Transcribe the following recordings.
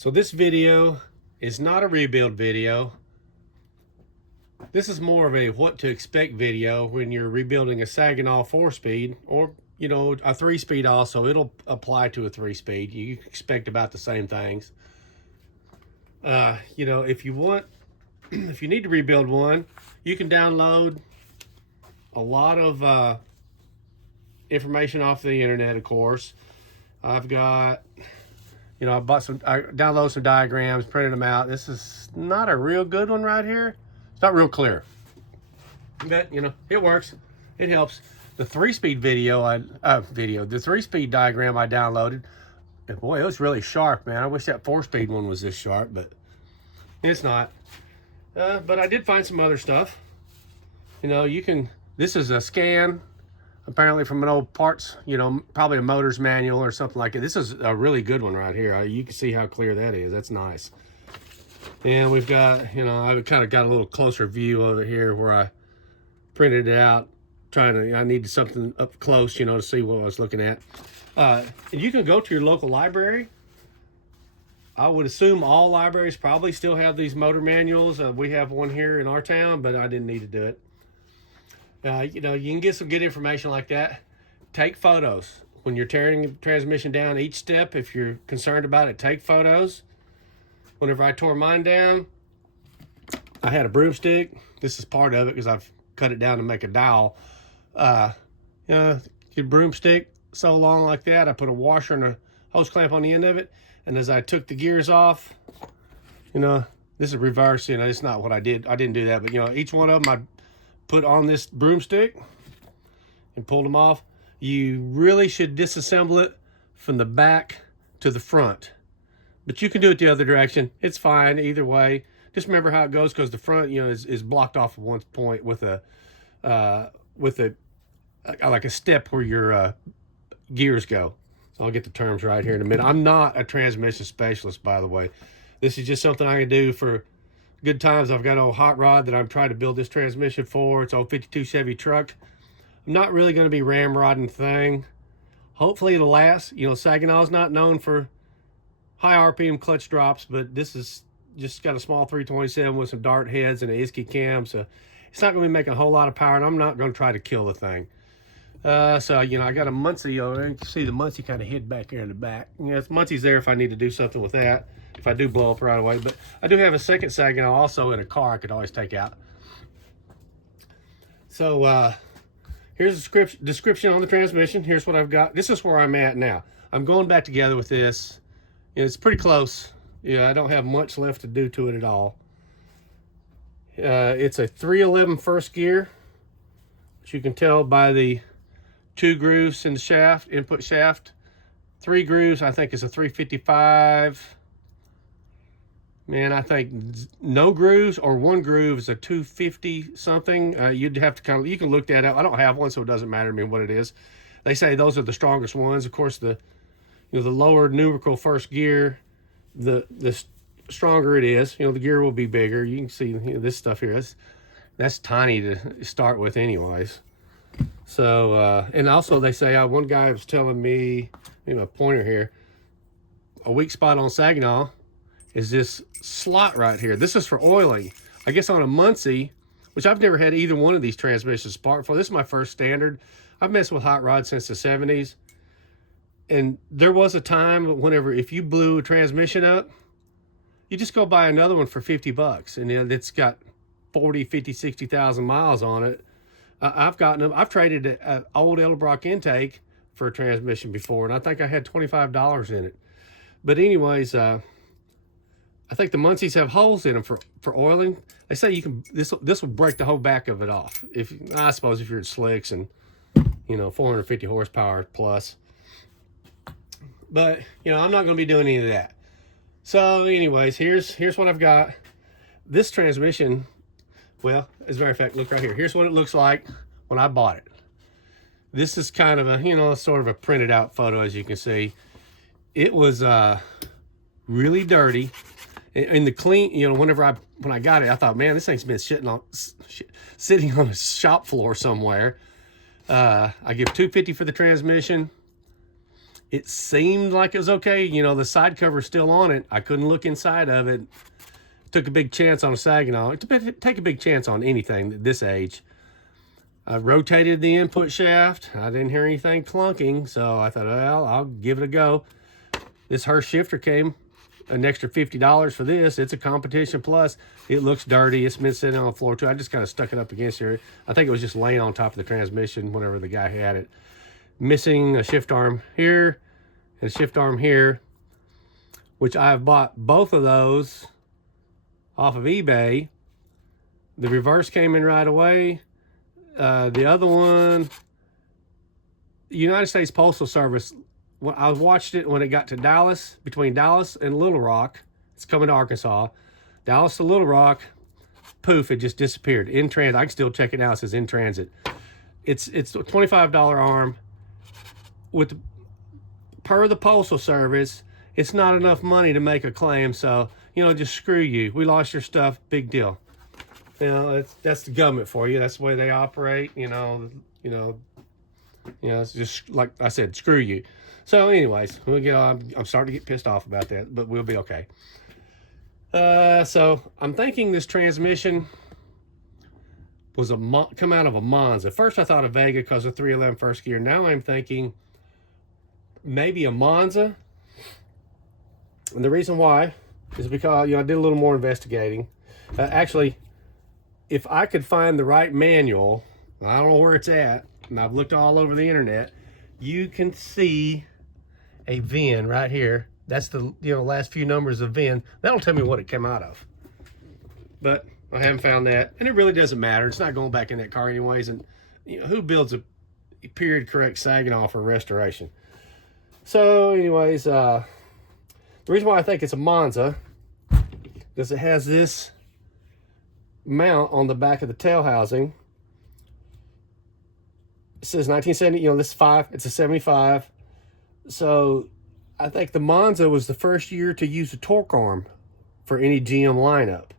So this video is not a rebuild video. This is more of a what to expect video when you're rebuilding a Saginaw 4-speed, or a 3-speed also. It'll apply to a 3-speed. You expect about the same things. If you need to rebuild one, you can download a lot of information off the internet, of course. I've got, I downloaded some diagrams, printed them out. This is not a real good one right here. It's not real clear, but it works. It helps. The 3-speed the 3-speed diagram I downloaded, and boy, it was really sharp, man. I wish that 4-speed one was this sharp, but it's not. But I did find some other stuff. This is a scan, apparently from an old parts, probably a motor's manual or something like it. This is a really good one right here. You can see how clear that is. That's nice. And we've got, I kind of got a little closer view over here where I printed it out. I needed something up close, to see what I was looking at. And you can go to your local library. I would assume all libraries probably still have these motor manuals. We have one here in our town, but I didn't need to do it. You can get some good information like that. Take photos. When you're tearing the transmission down each step, if you're concerned about it, take photos. Whenever I tore mine down, I had a broomstick. This is part of it because I've cut it down to make a dowel. Your broomstick so long like that, I put a washer and a hose clamp on the end of it. And as I took the gears off, this is reverse, it's not what I did. I didn't do that, but each one of them I put on this broomstick and pulled them off. You really should disassemble it from the back to the front, but you can do it the other direction. It's fine either way. Just remember how it goes, because the front is blocked off at one point with a like a step where your gears go. So I'll get the terms right here in a minute. I'm not a transmission specialist, by the way. This is just something I can do for good times. I've got an old hot rod that I'm trying to build this transmission for. It's an old 52 Chevy truck. I'm not really going to be ramrodding the thing. Hopefully it'll last. Saginaw's not known for high RPM clutch drops, but this is just got a small 327 with some dart heads and an ISKI cam, so it's not going to be making a whole lot of power, and I'm not going to try to kill the thing. I got a Muncie over there. You can see the Muncie kind of hid back here in the back. Muncie's there if I need to do something with that, if I do blow up right away. But I do have a second Saginaw also in a car I could always take out. So here's a description on the transmission. Here's what I've got. This is where I'm at now. I'm going back together with this. It's pretty close. I don't have much left to do to it at all. It's a 311 first gear, which you can tell by the 2 grooves in the shaft, input shaft. 3 grooves, I think, is a 355. Man, I think no grooves or 1 groove is a 250 something. You'd have to you can look that up. I don't have one, so it doesn't matter to me what it is. They say those are the strongest ones. Of course, the lower numerical first gear, the stronger it is. The gear will be bigger. You can see this stuff here. That's tiny to start with anyways. So, and also they say, one guy was telling me, a pointer here, a weak spot on Saginaw is this slot right here. This is for oiling. I guess on a Muncie, which I've never had either one of these transmissions spark for. This is my first standard. I've messed with hot rods since the 70s. And there was a time whenever, if you blew a transmission up, you just go buy another one for 50 bucks. And it's got 40, 50, 60,000 miles on it. I've gotten them. I've traded an old Edelbrock intake for a transmission before, and I think I had $25 in it. But anyways, I think the Muncies have holes in them for oiling. They say you can. This will break the whole back of it off. I suppose if you're at slicks and 450 horsepower plus. But I'm not going to be doing any of that. So anyways, here's what I've got. This transmission. Well, as a matter of fact, look right here. Here's what it looks like when I bought it. This is kind of a, sort of a printed out photo, as you can see. It was really dirty. In the clean, when I got it, I thought, man, this thing's been sitting on a shop floor somewhere. I give $250 for the transmission. It seemed like it was okay. You know, the side cover's still on it. I couldn't look inside of it. Took a big chance on a Saginaw. Take a big chance on anything at this age. I rotated the input shaft. I didn't hear anything clunking, so I thought, well, I'll give it a go. This Hurst shifter came an extra $50 for this. It's a competition plus. It looks dirty. It's been sitting on the floor too. I just kind of stuck it up against here. I think it was just laying on top of the transmission whenever the guy had it. Missing a shift arm here and a shift arm here, which I've bought both of those off of eBay. The reverse came in right away. The other one, United States Postal Service, when I watched it when it got to Dallas, between Dallas and Little Rock. It's coming to Arkansas. Dallas to Little Rock, poof, it just disappeared. In transit. I can still check it now. It says in transit. It's a $25 arm. Per the Postal Service, it's not enough money to make a claim. So, you know, just screw you. We lost your stuff. Big deal. You know, that's the government for you. That's the way they operate. You know, it's just like I said, screw you. So, anyways, I'm starting to get pissed off about that, but we'll be okay. So I'm thinking this transmission was come out of a Monza. First, I thought of Vega because of 311 first gear. Now I'm thinking maybe a Monza, and the reason why is because I did a little more investigating. Actually, if I could find the right manual, I don't know where it's at, and I've looked all over the internet, you can see a VIN right here. That's the last few numbers of VIN. That'll tell me what it came out of. But I haven't found that, and it really doesn't matter. It's not going back in that car anyways. And who builds a period correct Saginaw for restoration? So, anyways, the reason why I think it's a Monza is it has this mount on the back of the tail housing. It says 1970, this is 5, it's a 75. So I think the Monza was the first year to use a torque arm for any GM lineup.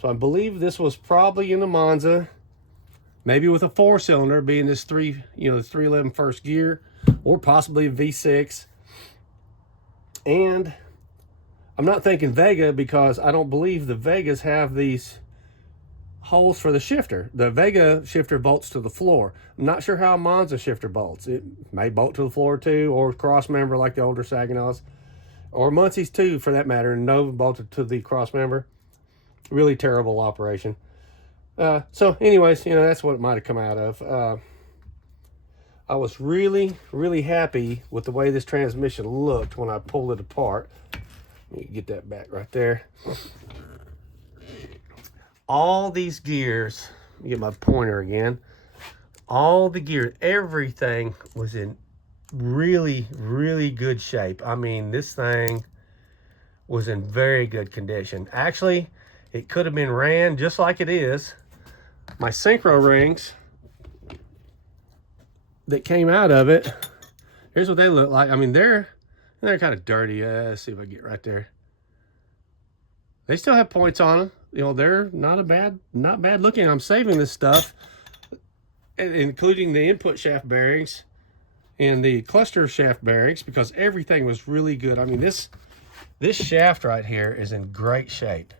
So I believe this was probably in the Monza, maybe with a 4-cylinder, being this 311 first gear, or possibly a V6. And I'm not thinking Vega because I don't believe the Vegas have these holes for the shifter. The Vega shifter bolts to the floor. I'm not sure how a Monza shifter bolts. It may bolt to the floor too, or cross member like the older Saginaws, or Muncie's too for that matter, and Nova bolted to the cross member. Really terrible operation. So anyways, that's what it might have come out of. I was really, really happy with the way this transmission looked when I pulled it apart. Let me get that back right there. All these gears, let me get my pointer again. All the gears, everything was in really, really good shape. I mean, this thing was in very good condition. Actually, it could have been ran just like it is. My synchro rings that came out of it, here's what they look like. I mean, they're kind of dirty. Let's see if I get right there. They still have points on them. They're not bad looking. I'm saving this stuff, including the input shaft bearings and the cluster shaft bearings, because everything was really good. I mean, this shaft right here is in great shape.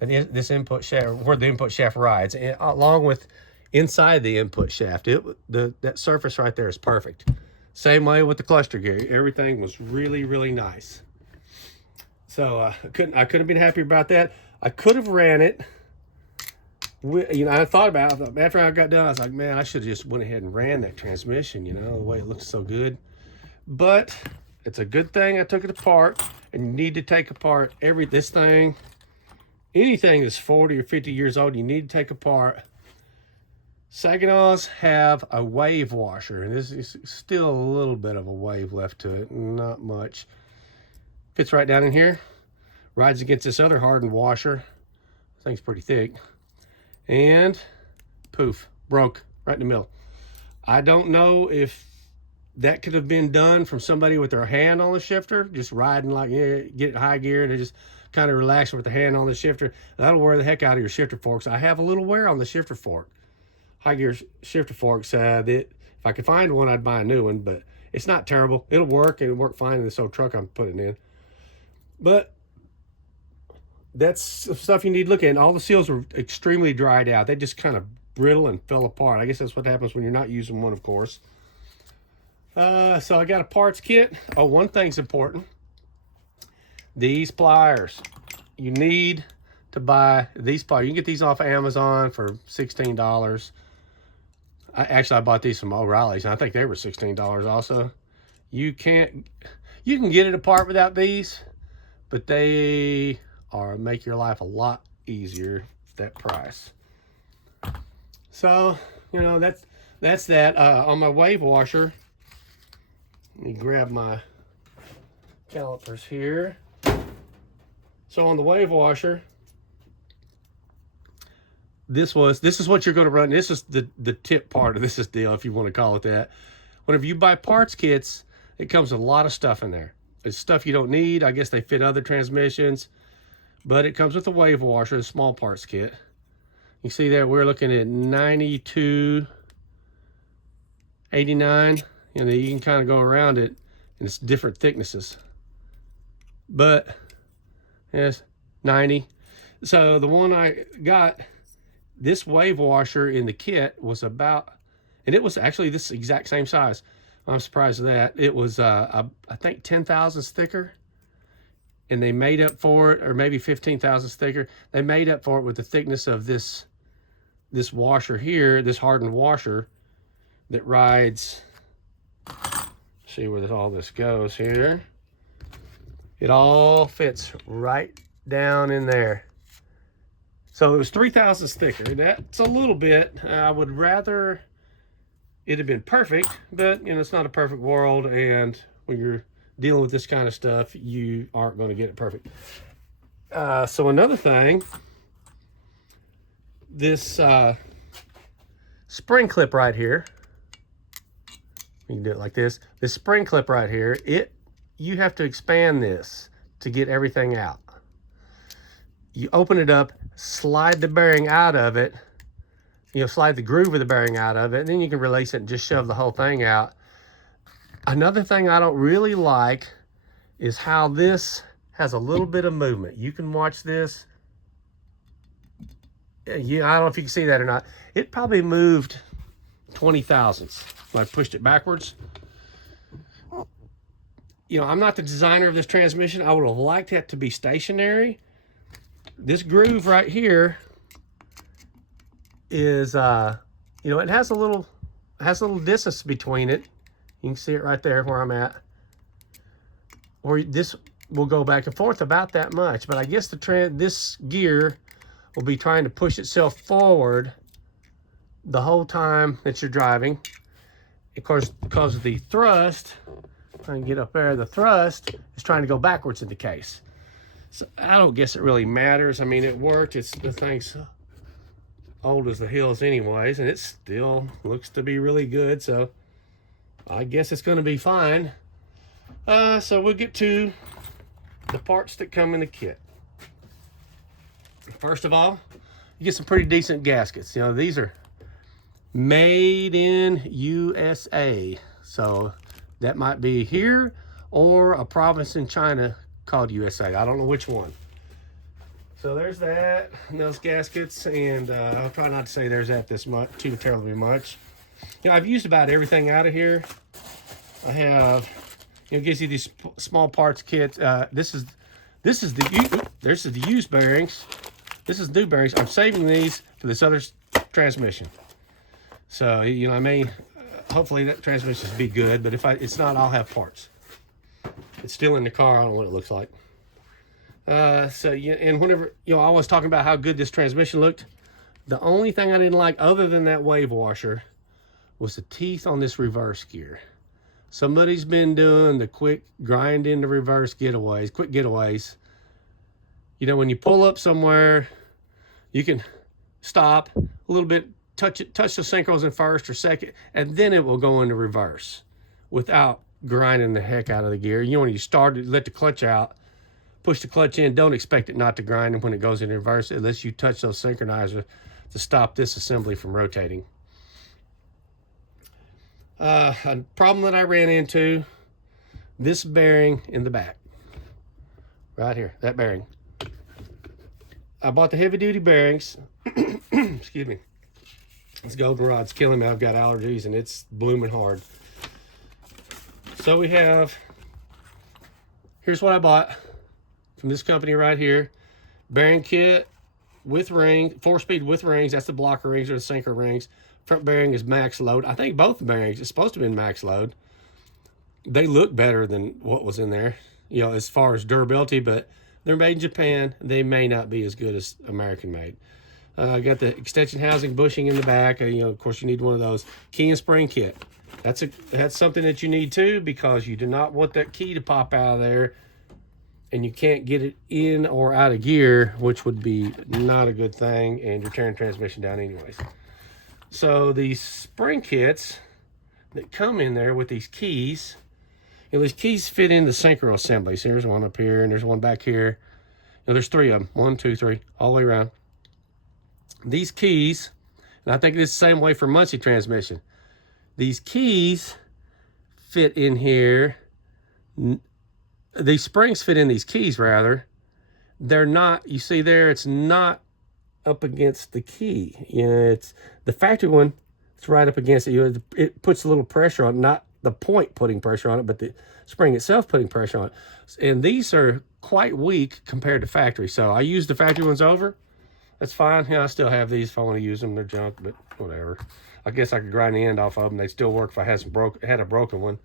And this input shaft, where the input shaft rides, and along with inside the input shaft, that surface right there is perfect. Same way with the cluster gear. Everything was really, really nice. So I couldn't have been happier about that. I could have ran it. I thought about it. After I got done, I was like, man, I should have just went ahead and ran that transmission, the way it looks so good. But it's a good thing I took it apart, and you need to take apart this thing. Anything that's 40 or 50 years old, you need to take apart. Saginaws have a wave washer, and this is still a little bit of a wave left to it, not much. Fits right down in here. Rides against this other hardened washer. Thing's pretty thick. And poof, broke right in the middle. I don't know if that could have been done from somebody with their hand on the shifter, just riding like, get it high gear and just kind of relaxing with the hand on the shifter. That'll wear the heck out of your shifter forks. I have a little wear on the shifter fork. High gear shifter forks, that if I could find one, I'd buy a new one, but It's not terrible. It'll work, and it'll work fine in this old truck I'm putting in. But that's stuff you need to look at. And all the seals were extremely dried out. They just kind of brittle and fell apart. I guess that's what happens when you're not using one, of course. So I got a parts kit. Oh, one thing's important. These pliers. You need to buy these pliers. You can get these off of Amazon for $16. I bought these from O'Reilly's, and I think they were $16 also. You can get it apart without these, but they make your life a lot easier at that price. So, you know, that's that. On my wave washer, let me grab my calipers here. So on the wave washer, this is what you're going to run. This is the tip part of this deal, if you want to call it that. Whenever you buy parts kits, it comes with a lot of stuff in there. It's stuff you don't need. I guess they fit other transmissions, but it comes with a wave washer, a small parts kit. You see there, we're looking at 92.89, and then you can kind of go around it, and it's different thicknesses. But yes, 90. So the one I got, this wave washer in the kit was about, and it was actually this exact same size. I'm surprised at that. It was, I think 10 thousandths thicker, and they made up for it, or maybe 15 thousandths thicker. They made up for it with the thickness of this washer here, this hardened washer that rides, see where all this goes here. It all fits right down in there. So it was 3 thousandths thicker. That's a little bit. I would rather it had been perfect, but you know, it's not a perfect world, and when you're dealing with this kind of stuff, you aren't going to get it perfect. So another thing, this spring clip right here, you can do it like this. This spring clip right here, you have to expand this to get everything out. You open it up, slide the bearing out of it, slide the groove of the bearing out of it, and then you can release it and just shove the whole thing out. Another thing I don't really like is how this has a little bit of movement. You can watch this. Yeah, I don't know if you can see that or not. It probably moved 20 thousandths when I pushed it backwards. You know, I'm not the designer of this transmission. I would have liked it to be stationary. This groove right here is, it has a little distance between it. You can see it right there where I'm at. Or this will go back and forth about that much. But I guess this gear will be trying to push itself forward the whole time that you're driving. Of course, because of the thrust, if I can get up there, the thrust is trying to go backwards in the case. So I don't guess it really matters. I mean, it worked. The thing's old as the hills anyways, and it still looks to be really good. So I guess it's going to be fine. So we'll get to the parts that come in the kit. First of all, you get some pretty decent gaskets. You know, these are made in USA. So that might be here or a province in China called USA. I don't know which one. So there's that, and those gaskets, and I'll try not to say there's that too terribly much. You know, I've used about everything out of here. I have, it gives you these small parts kit. This is the used bearings. This is new bearings. I'm saving these for this other transmission. So, you know, I may, hopefully that transmission will be good, but if it's not, I'll have parts. It's still in the car. I don't know what it looks like. So, yeah, and whenever, I was talking about how good this transmission looked. The only thing I didn't like other than that wave washer was the teeth on this reverse gear. Somebody's been doing the quick grind into reverse quick getaways. You know, when you pull up somewhere, you can stop a little bit, touch the synchros in first or second, and then it will go into reverse without grinding the heck out of the gear. You know, when you start it, let the clutch out, push the clutch in, don't expect it not to grind when it goes in reverse unless you touch those synchronizers to stop this assembly from rotating. A problem that I ran into, this bearing in the back. Right here, that bearing. I bought the heavy duty bearings. Excuse me. This goldenrod's killing me. I've got allergies and it's blooming hard. So we have, here's what I bought from this company right here. Bearing kit with ring, 4-speed with rings. That's the blocker rings or the sinker rings. Front bearing is max load. I think both bearings are supposed to be max load. They look better than what was in there, you know, as far as durability, but they're made in Japan. They may not be as good as American made. I got the extension housing bushing in the back. You know, of course, you need one of those. Key and spring kit. That's something that you need too, because you do not want that key to pop out of there and you can't get it in or out of gear, which would be not a good thing, and you're tearing transmission down anyways. So these spring kits that come in there with these keys, you know, these keys fit in the synchro assembly. So here's one up here and there's one back here. You know, there's 3 of them. 1, 2, 3, all the way around. These keys, and I think it's the same way for Muncie transmission. These keys fit in here. These springs fit in these keys, rather. They're not, you see there, it's not up against the key. You know, it's the factory one, it's right up against it. You know, it puts a little pressure on, not the point putting pressure on it, but the spring itself putting pressure on it. And these are quite weak compared to factory. So I use the factory ones over. That's fine. You know, I still have these if I want to use them. They're junk, but whatever. I guess I could grind the end off of them. They still work if I had a broken one.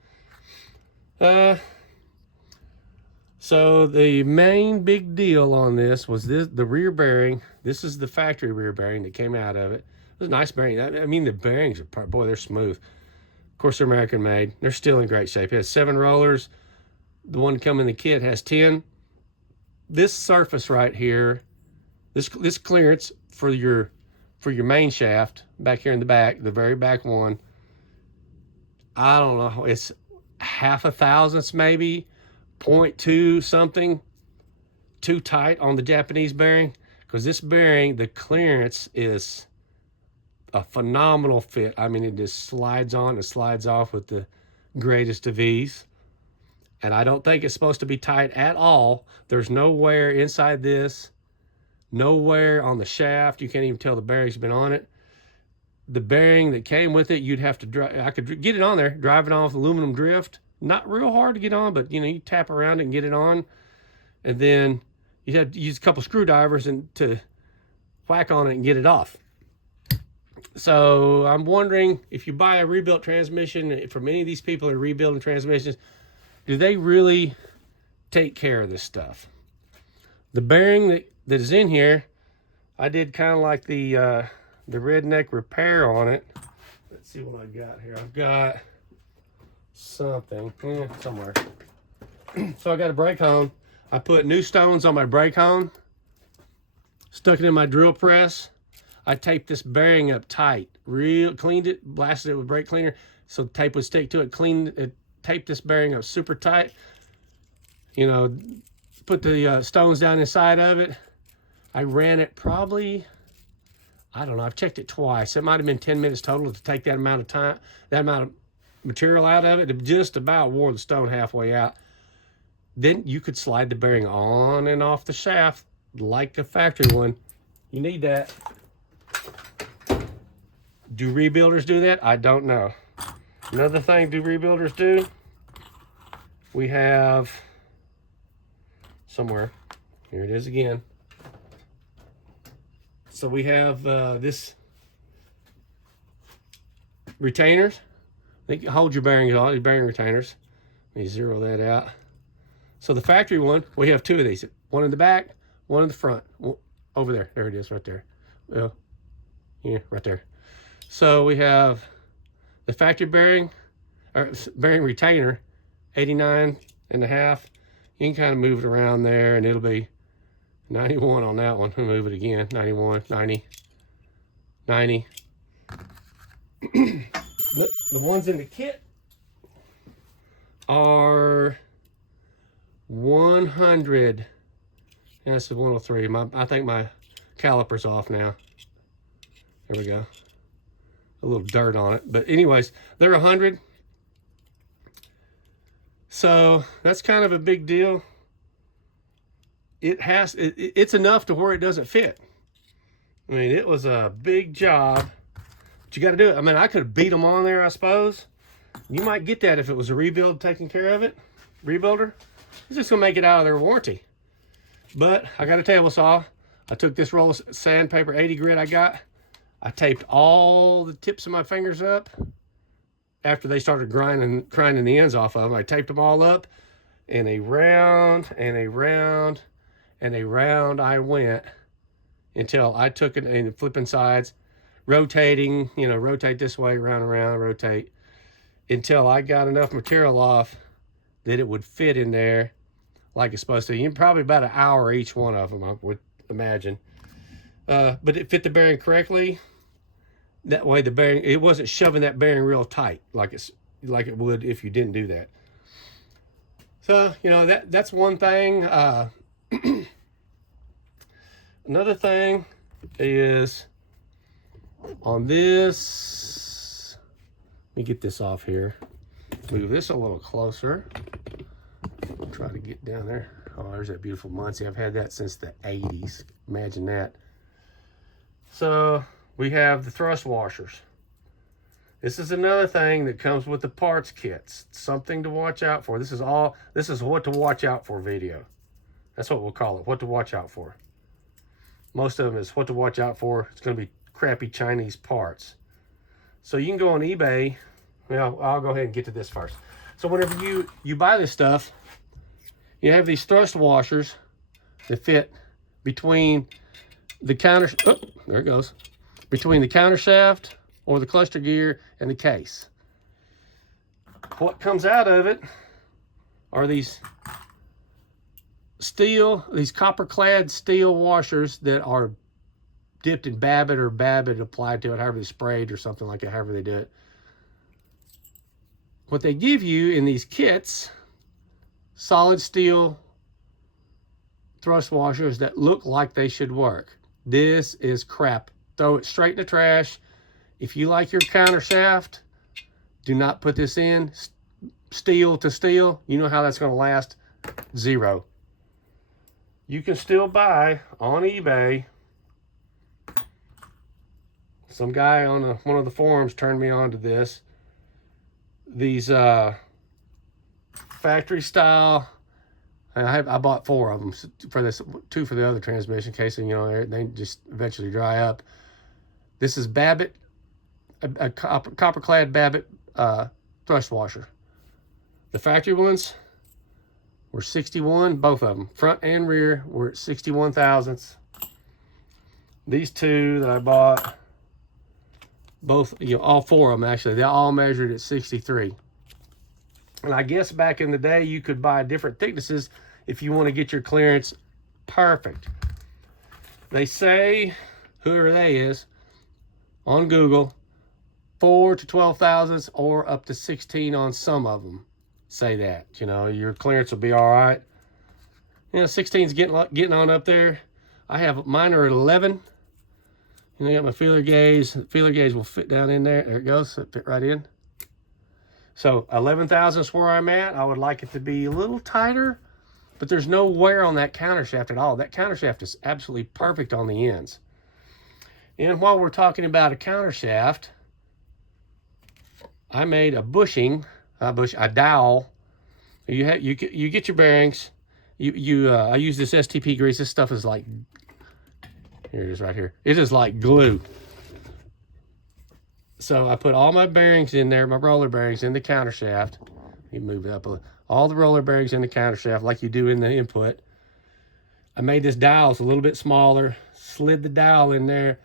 So the main big deal on this was the rear bearing. This is the factory rear bearing that came out of it. It was a nice bearing. I mean, the bearings are, boy, they're smooth. Of course, they're American made. They're still in great shape. It has 7 rollers. The one coming in the kit has 10. This surface right here, this clearance for your main shaft back here in the back, the very back one, I don't know, it's 0.5 thousandths maybe, 0.2 something too tight on the Japanese bearing, because this bearing, the clearance is a phenomenal fit. I mean, it just slides on and slides off with the greatest of ease. And I don't think it's supposed to be tight at all. There's no wear inside this, no wear on the shaft. You can't even tell the bearing's been on it. The bearing that came with it, you'd have to drive. I could get it on there, drive it off aluminum drift. Not real hard to get on, but you know, you tap around it and get it on. And then you have to use a couple screwdrivers to whack on it and get it off. So I'm wondering, if you buy a rebuilt transmission from any of these people that are rebuilding transmissions, do they really take care of this stuff? The bearing that is in here, I did kind of like the redneck repair on it. Let's see what I got here. I've got something somewhere. So I got a brake hone. I put new stones on my brake hone, stuck it in my drill press. I taped this bearing up tight, cleaned it, blasted it with brake cleaner so the tape would stick to it, cleaned it, taped this bearing up super tight. You know, put the stones down inside of it. I ran it probably, I don't know, I've checked it twice. It might have been 10 minutes total to take that amount of time, that amount of material out of it. It just about wore the stone halfway out. Then you could slide the bearing on and off the shaft like a factory one. You need that. Do rebuilders do that? I don't know. Another thing do rebuilders do, we have somewhere, here it is again. So we have this retainers. They hold your bearings on, these bearing retainers. Let me zero that out. So the factory one, we have 2 of these. One in the back, one in the front. Over there, there it is right there. Well, yeah, right there. So we have the factory bearing, or bearing retainer, 89.5. You can kind of move it around there and it'll be 91 on that one. We'll move it again, 91, 90, 90. The ones in the kit are 100. Yeah, this is 103. I think my caliper's off now. There we go. A little dirt on it. But anyways, they're 100. So that's kind of a big deal. It's enough to where it doesn't fit. I mean, it was a big job, but you got to do it. I mean, I could have beat them on there, I suppose. You might get that if it was a rebuild taking care of it. Rebuilder. It's just going to make it out of their warranty. But I got a table saw. I took this roll of sandpaper 80 grit I got. I taped all the tips of my fingers up. After they started grinding the ends off of them, I taped them all up. And a round and a round and a round I went until I took it and flipping sides, rotating, you know, rotate this way, round and round, rotate, until I got enough material off that it would fit in there like it's supposed to. You probably about an hour each one of them, I would imagine. But it fit the bearing correctly. That way the bearing, it wasn't shoving that bearing real tight like it would if you didn't do that. So, you know, that's one thing. Another thing is on this, let me get this off here. Move this a little closer. I'll try to get down there. Oh, there's that beautiful Muncie. I've had that since the 80s. Imagine that. So we have the thrust washers. This is another thing that comes with the parts kits. Something to watch out for. This is what to watch out for video. That's what we'll call it. What to watch out for. Most of them is what to watch out for. It's going to be crappy Chinese parts. So you can go on eBay. Well, I'll go ahead and get to this first. So whenever you buy this stuff, you have these thrust washers that fit between the counter. Oh, there it goes. Between the counter shaft or the cluster gear and the case. What comes out of it are these copper-clad steel washers that are dipped in Babbitt or Babbitt applied to it, however they sprayed or something like that, however they do it. What they give you in these kits, solid steel thrust washers that look like they should work. This is crap. Throw it straight in the trash. If you like your counter shaft, do not put this in. Steel to steel, you know how that's going to last? Zero. You can still buy on eBay. Some guy on one of the forums turned me on to this. These factory style. I bought 4 of them for this, 2 for the other transmission case, and you know they just eventually dry up. This is Babbitt, a copper-clad Babbitt thrust washer. The factory ones were 61, both of them, front and rear, were at 61 thousandths. These 2 that I bought, both, you know, all 4 of them actually, they all measured at 63. And I guess back in the day, you could buy different thicknesses if you want to get your clearance perfect. They say, whoever they is, on Google, 4 to 12 thousandths or up to 16 on some of them. Say that, you know, your clearance will be all right. You know, 16's getting on up there. I have mine are at 11. And I got my feeler gauge. The feeler gauge will fit down in there. There it goes. It fit right in. So 11 thousandths where I'm at. I would like it to be a little tighter, but there's no wear on that counter shaft at all. That counter shaft is absolutely perfect on the ends. And while we're talking about a counter shaft, I made a bushing. A dowel. You get your bearings. I use this STP grease. This stuff is like, here it is right here. It is like glue. So I put all my bearings in there, my roller bearings in the counter shaft. Let me move it up a little. All the roller bearings in the counter shaft like you do in the input. I made this dowel a little bit smaller. Slid the dowel in there.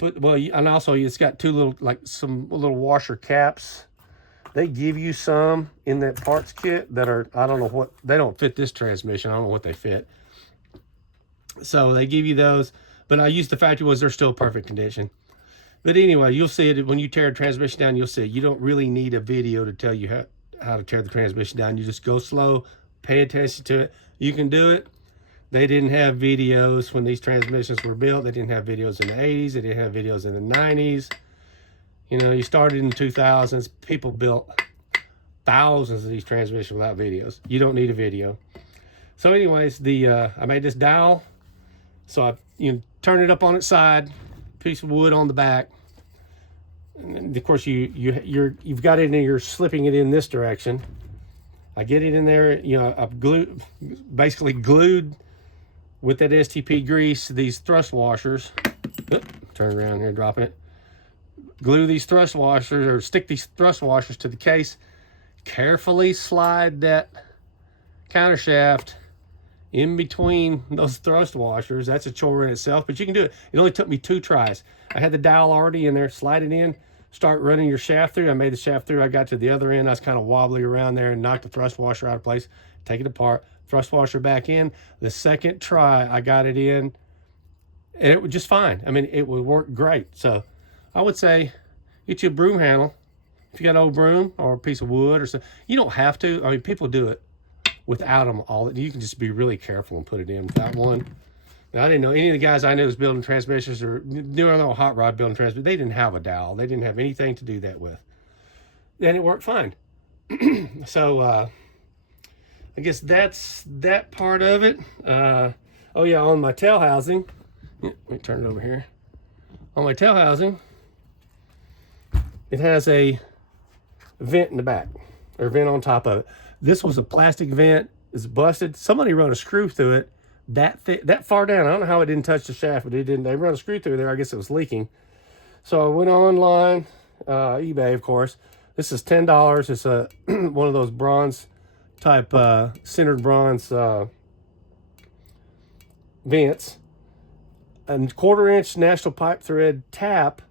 And also it's got 2 little, like some little washer caps. They give you some in that parts kit that are, I don't know what, they don't fit this transmission. I don't know what they fit. So they give you those, but I use the factory ones. They're still perfect condition. But anyway, you'll see it when you tear a transmission down, you'll see it. You don't really need a video to tell you how to tear the transmission down. You just go slow, pay attention to it. You can do it. They didn't have videos when these transmissions were built. They didn't have videos in the 80s. They didn't have videos in the 90s. You know, you started in the 2000s. People built thousands of these transmissions without videos. You don't need a video. So anyways, I made this dowel. So turn it up on its side, piece of wood on the back. And of course you've got it in, you're slipping it in this direction. I get it in there, I've basically glued with that STP grease these thrust washers. Turn around here, dropping it. Glue these thrust washers, or stick these thrust washers to the case. Carefully slide that counter shaft in between those thrust washers. That's a chore in itself, but you can do it. It only took me 2 tries. I had the dowel already in there. Slide it in, start running your shaft through. I made the shaft through. I got to the other end. I was kind of wobbly around there and knocked the thrust washer out of place. Take it apart, thrust washer back in. The second try, I got it in, and it was just fine. I mean, it would work great. So I would say get you a broom handle. If you got an old broom or a piece of wood or something, you don't have to. I mean, people do it without them all. You can just be really careful and put it in without one. Now, I didn't know any of the guys I knew was building transmissions or doing a hot rod building transmissions. They didn't have a dowel. They didn't have anything to do that with. And it worked fine. So I guess that's that part of it. Oh yeah, on my tail housing, let me turn it over here. On my tail housing, it has a vent in the back, or vent on top of it. This was a plastic vent. It's busted. Somebody run a screw through it that thick, that far down. I don't know how it didn't touch the shaft, but it didn't. They run a screw through there. I guess it was leaking. So I went online, eBay, of course. This is $10. It's a one of those bronze type centered bronze vents. A 1/4-inch National Pipe Thread tap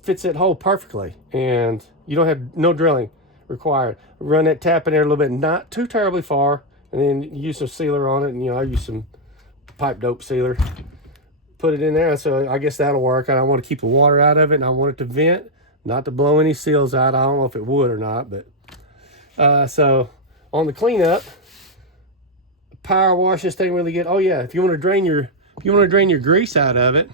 fits that hole perfectly, and you don't have no drilling required. Run that tap in there a little bit, not too terribly far, and then use some sealer on it. And I use some pipe dope sealer. Put it in there, so I guess that'll work. I want to keep the water out of it, and I want it to vent, not to blow any seals out. I don't know if it would or not, but so on the cleanup, power wash this thing really good. Oh yeah, if you want to drain your grease out of it,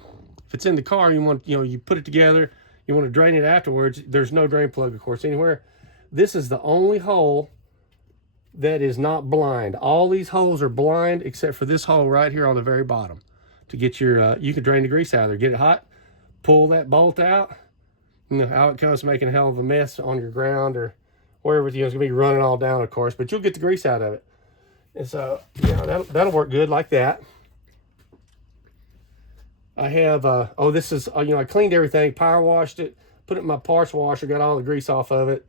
if it's in the car, you put it together. You want to drain it afterwards. There's no drain plug, of course, anywhere. This is the only hole that is not blind. All these holes are blind except for this hole right here on the very bottom. To get your, you can drain the grease out of there. Get it hot, pull that bolt out. How it comes, making a hell of a mess on your ground or wherever. It's going to be running all down, of course, but you'll get the grease out of it. And so, that'll work good like that. I have, this is, I cleaned everything, power washed it, put it in my parts washer, got all the grease off of it,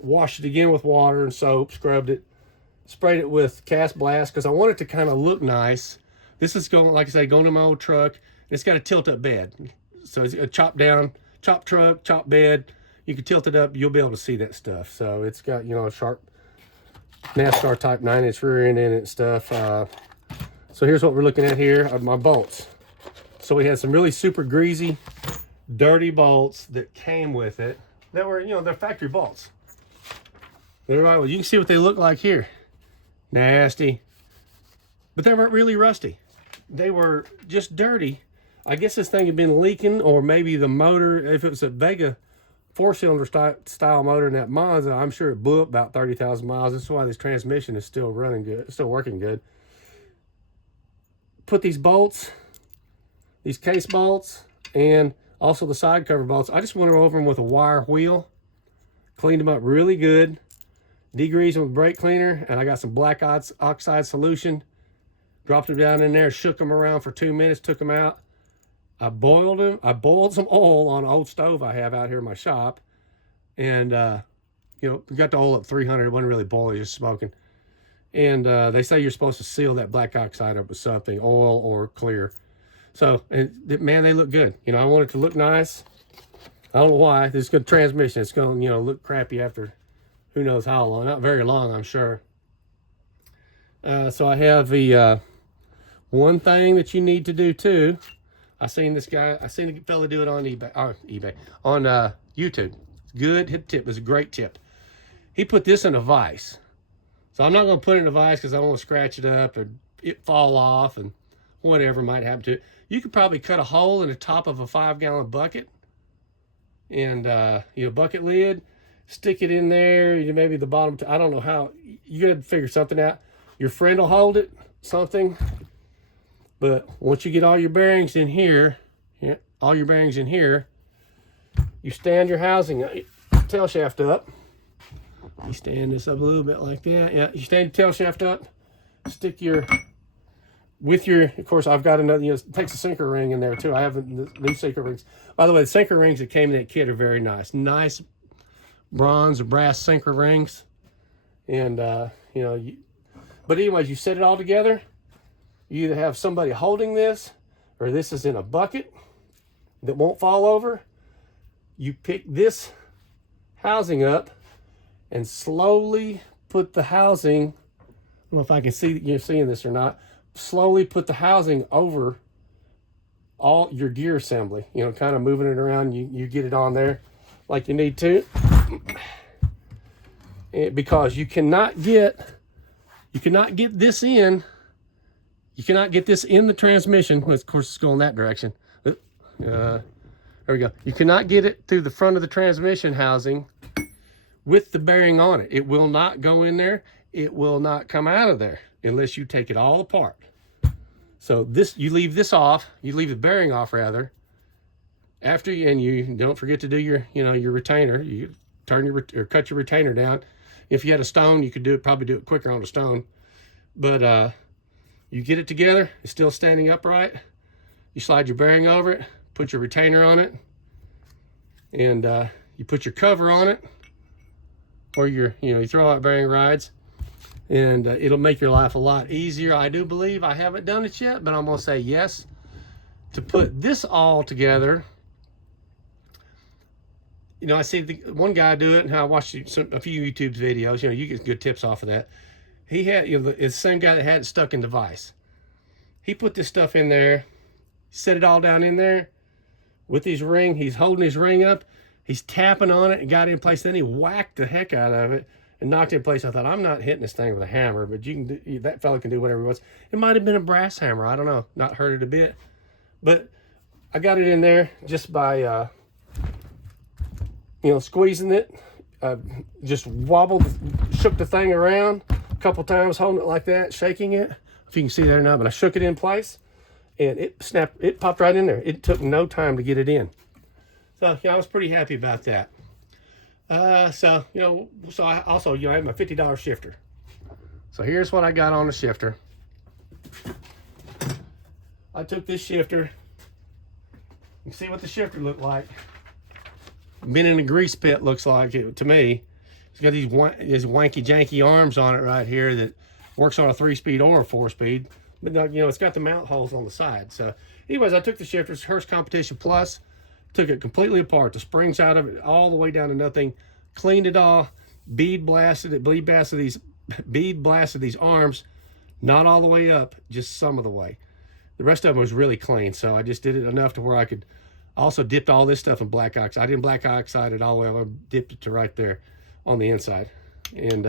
washed it again with water and soap, scrubbed it, sprayed it with Cast Blast because I want it to kind of look nice. This is going, like I say, going to my old truck. It's got a tilt-up bed. So it's a chop truck, chop bed. You can tilt it up, you'll be able to see that stuff. So it's got, a sharp NASCAR type 9-inch rear end in it and stuff. So here's what we're looking at here, my bolts. So we had some really super greasy, dirty bolts that came with it. That were, they're factory bolts. They're right. Well, you can see what they look like here. Nasty. But they weren't really rusty. They were just dirty. I guess this thing had been leaking, or maybe the motor, if it was a Vega 4-cylinder style motor in that Mazda, I'm sure it blew up about 30,000 miles. That's why this transmission is still running good, still working good. Put these bolts, these case bolts, and also the side cover bolts. I just went over them with a wire wheel, cleaned them up really good, degreased them with brake cleaner, and I got some black oxide solution, dropped them down in there, shook them around for 2 minutes, took them out. I boiled them. I boiled some oil on an old stove I have out here in my shop, and we got the oil at 300. It wasn't really boiling, just smoking. And they say you're supposed to seal that black oxide up with something, oil or clear. So, and man, they look good. I want it to look nice. I don't know why. This is good transmission. It's going to, look crappy after who knows how long. Not very long, I'm sure. So I have the one thing that you need to do too. I seen the fella do it on on YouTube. Good hit tip. It was a great tip. He put this in a vise. So I'm not going to put it in a vise because I don't want to scratch it up or it fall off and whatever might happen to it. You could probably cut a hole in the top of a 5-gallon bucket and bucket lid, stick it in there. Maybe the bottom, I don't know how. You gotta figure something out. Your friend will hold it, something. But once you get all your bearings in here, yeah, all your bearings in here, you stand your housing, tail shaft up. You stand this up a little bit like that. Yeah, you stand your tail shaft up, stick your, with your, of course, I've got another, it takes a sinker ring in there too. I have the new sinker rings. By the way, the sinker rings that came in that kit are very nice. Nice bronze or brass sinker rings. And, but anyways, you set it all together. You either have somebody holding this, or this is in a bucket that won't fall over. You pick this housing up and slowly put the housing, I don't know if I can see you're seeing this or not, slowly put the housing over all your gear assembly, kind of moving it around. You get it on there like you need to. Because you cannot get this in. You cannot get this in the transmission. Well, of course, it's going that direction. There we go. You cannot get it through the front of the transmission housing with the bearing on it. It will not go in there. It will not come out of there unless you take it all apart. So this, you leave this off. You leave the bearing off rather. After you, and you don't forget to do your, your retainer. You turn your or cut your retainer down. If you had a stone, you could probably do it quicker on a stone. But you get it together. It's still standing upright. You slide your bearing over it. Put your retainer on it. And you put your cover on it. Or you throw out bearing rides. And it'll make your life a lot easier. I do believe, I haven't done it yet, but I'm going to say yes. To put this all together, I see one guy do it, and I watched a few YouTube videos. You get good tips off of that. He had, it's the same guy that had it stuck in the vise. He put this stuff in there, set it all down in there with his ring. He's holding his ring up. He's tapping on it and got it in place. Then he whacked the heck out of it and knocked it in place. I thought, I'm not hitting this thing with a hammer, but that fella can do whatever he wants. It might have been a brass hammer. I don't know. Not hurt it a bit. But I got it in there just by, squeezing it. Just shook the thing around a couple times, holding it like that, shaking it. If you can see that or not, but I shook it in place and it snapped, it popped right in there. It took no time to get it in. So, I was pretty happy about that. So I also, I have my $50 shifter. So here's what I got on the shifter. I took this shifter. You can see what the shifter looked like. Been in a grease pit, looks like it to me. It's got these wanky janky arms on it right here that works on a 3-speed or a 4-speed. But it's got the mount holes on the side. So anyways, I took the shifter, it's Hurst Competition Plus, took it completely apart, the springs out of it all the way down to nothing, cleaned it all, bead blasted these arms, not all the way up, just some of the way. The rest of them was really clean, so I just did it enough to where I could also dipped all this stuff in black oxide. I didn't black oxide it all the way. I dipped it to right there on the inside. And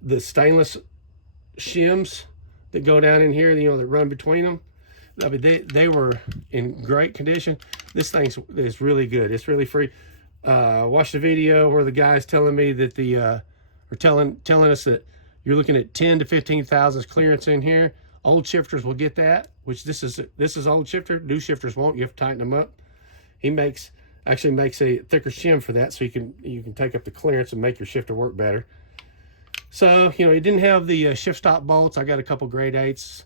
the stainless shims that go down in here, that run between them, I mean, they were in great condition. This thing is really good. It's really free. Watched the video where the guy's telling me that or telling us that you're looking at 10 to 15 thousandths clearance in here. Old shifters will get that, which this is old shifter. New shifters won't. You have to tighten them up. He actually makes a thicker shim for that, so you can take up the clearance and make your shifter work better. So he didn't have the shift stop bolts. I got a couple grade 8s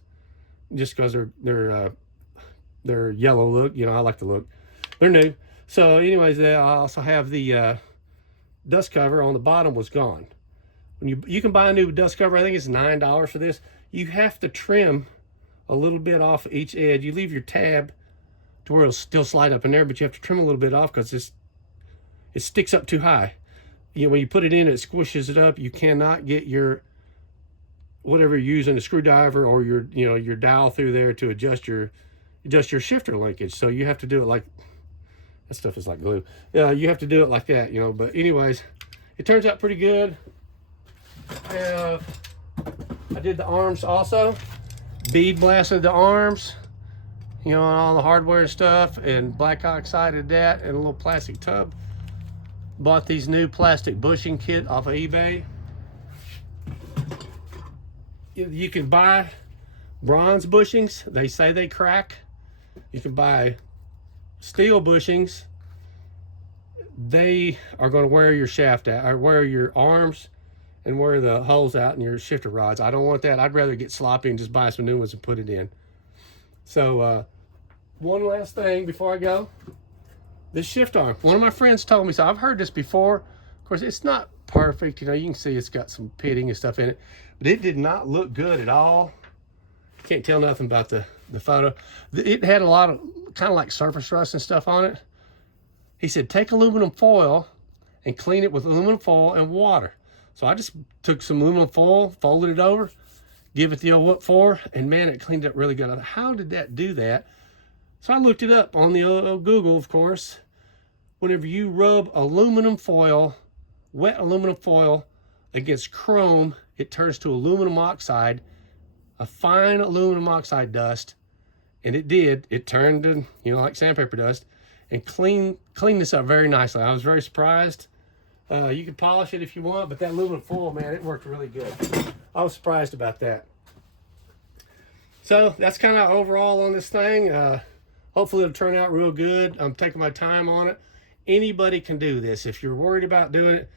just because they're yellow look. I like the look. They're new. So anyways, I also have the dust cover on the bottom was gone. When you can buy a new dust cover, I think it's $9 for this. You have to trim a little bit off each edge. You leave your tab to where it'll still slide up in there, but you have to trim a little bit off because it sticks up too high. When you put it in, it squishes it up. You cannot get your whatever you're using, a screwdriver or your dowel through there to adjust your shifter linkage. So you have to do it like that. Stuff is like glue. You have to do it like that, But anyways, it turns out pretty good. I did the arms also. Bead blasted the arms. And all the hardware and stuff, and black oxided that in a little plastic tub. bought these new plastic bushing kit off of eBay. You can buy bronze bushings. They say they crack. You can buy steel bushings. They are going to wear your shaft out, or wear your arms and wear the holes out in your shifter rods. I don't want that. I'd rather get sloppy and just buy some new ones and put it in. So one last thing before I go. This shift arm. One of my friends told me, so I've heard this before. Of course, it's not perfect. You know, you can see it's got some pitting and stuff in it, but it did not look good at all. Can't tell nothing about the photo. It had a lot of kind of like surface rust and stuff on it. He said, take aluminum foil and clean it with aluminum foil and water. So I just took some aluminum foil, folded it over, give it the old what for, and man, it cleaned up really good. I thought, how did that do that? So I looked it up on the old Google, of course. Whenever you rub aluminum foil, wet aluminum foil against chrome, it turns to aluminum oxide, a fine aluminum oxide dust, and it did. It turned to, you know, like sandpaper dust, and clean this up very nicely. I was very surprised. You can polish it if you want, but that aluminum foil, man, it worked really good. I was surprised about that. So that's kind of overall on this thing. Hopefully it'll turn out real good. I'm taking my time on it. Anybody can do this. If you're worried about doing it,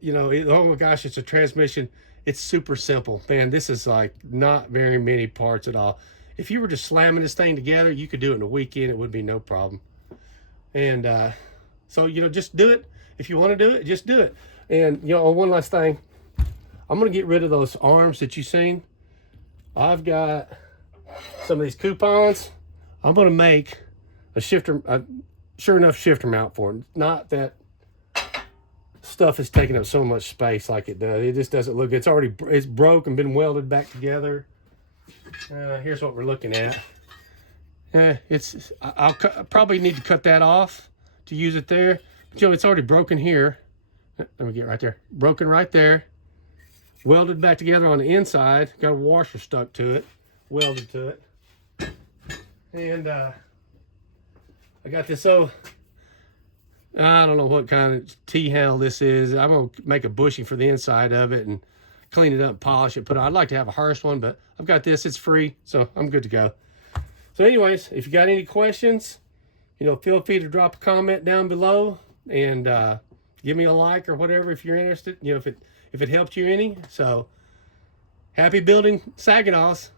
you know, oh my gosh, it's a transmission. It's super simple, man. This is like not very many parts at all. If you were just slamming this thing together, you could do it in a weekend. It would be no problem. And so, you know, just do it. If you want to do it, just do it. And, you know, one last thing. I'm going to get rid of those arms that you've seen. I've got some of these coupons. I'm going to make a shifter, a sure enough shifter mount for it. Not that stuff is taking up so much space like it does. It just doesn't look good. It's broke and been welded back together. Here's what we're looking at. I'll probably need to cut that off to use it there. But, you know, it's already broken here. Let me get right there. Broken right there. Welded back together on the inside. Got a washer stuck to it. Welded to it. And I got this, I don't know what kind of T-handle this is. I'm going to make a bushing for the inside of it and clean it up, polish it, I'd like to have a harsh one, but I've got this. It's free, so I'm good to go. So anyways, if you got any questions, you know, feel free to drop a comment down below and give me a like or whatever if you're interested, you know, if it helped you any. So happy building Saginaws.